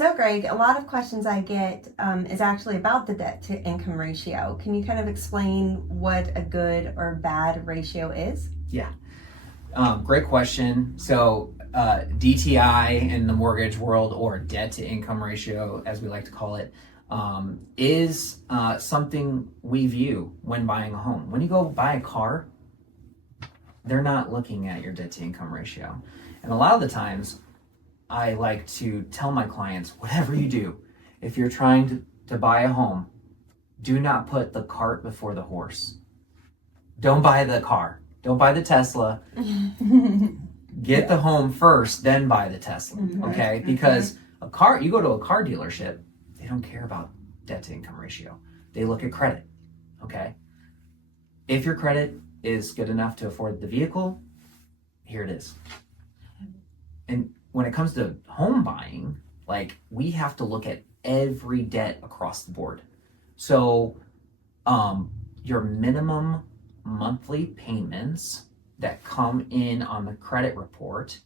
So, Greg, a lot of questions I get is actually about the debt to income ratio. Can you kind of explain what a good or bad ratio is? Yeah, great question. So DTI in the mortgage world, or debt to income ratio, as we like to call it, is something we view when buying a home. When you go buy a car, they're not looking at your debt to income ratio. And a lot of the times, I like to tell my clients, whatever you do, if you're trying to buy a home, do not put the cart before the horse. Don't buy the car. Don't buy the Tesla. Get the home first, then buy the Tesla. Okay? Because you go to a car dealership, they don't care about debt to income ratio. They look at credit. Okay? If your credit is good enough to afford the vehicle, here it is. And when it comes to home buying, like, we have to look at every debt across the board. So your minimum monthly payments that come in on the credit report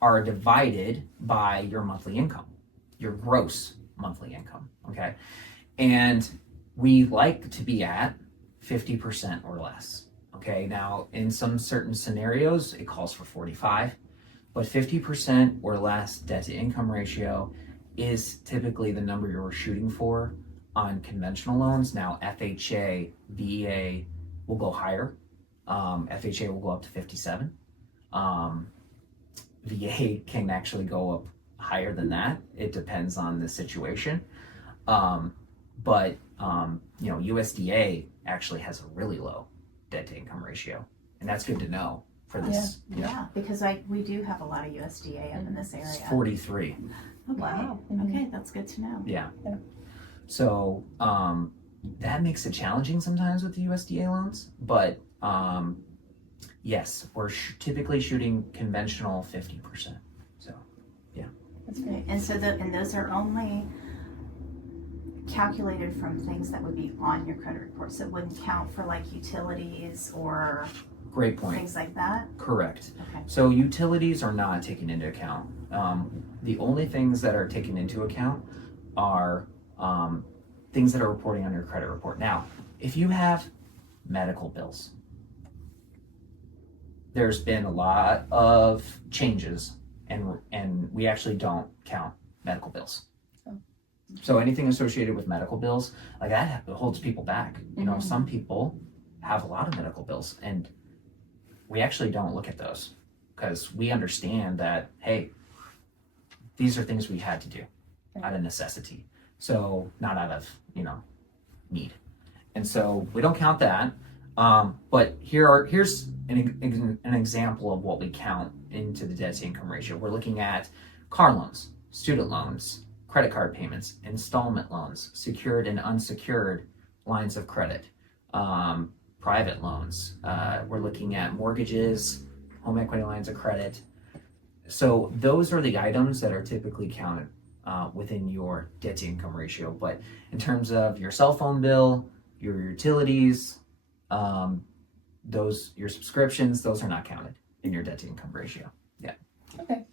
are divided by your monthly income, your gross monthly income, okay? And we like to be at 50% or less, okay? Now, in some certain scenarios, it calls for 45, but 50% or less debt to income ratio is typically the number you're shooting for on conventional loans. Now, FHA, VA will go higher. FHA will go up to 57. VA can actually go up higher than that. It depends on the situation. But USDA actually has a really low debt to income ratio, and that's good to know for this. Yeah, because we do have a lot of USDA up in this area. It's 43. Okay. Wow. Okay, that's good to know. Yeah. So that makes it challenging sometimes with the USDA loans, but yes, we're typically shooting conventional 50%. So, yeah. That's great. And so and those are only calculated from things that would be on your credit report. So it wouldn't count for like utilities or Great point. things like that? Correct. Okay. So utilities are not taken into account. The only things that are taken into account are things that are reporting on your credit report. Now, if you have medical bills, there's been a lot of changes, and we actually don't count medical bills. So anything associated with medical bills, like that, holds people back. You know, some people have a lot of medical bills, and we actually don't look at those because we understand that, hey, these are things we had to do out of necessity. So not out of, need. And so we don't count that. But here's an example of what we count into the debt to income ratio. We're looking at car loans, student loans, credit card payments, installment loans, secured and unsecured lines of credit, private loans. We're looking at mortgages, home equity lines of credit. So those are the items that are typically counted within your debt to income ratio. But in terms of your cell phone bill, your utilities, your subscriptions, those are not counted in your debt to income ratio. Yeah. Okay.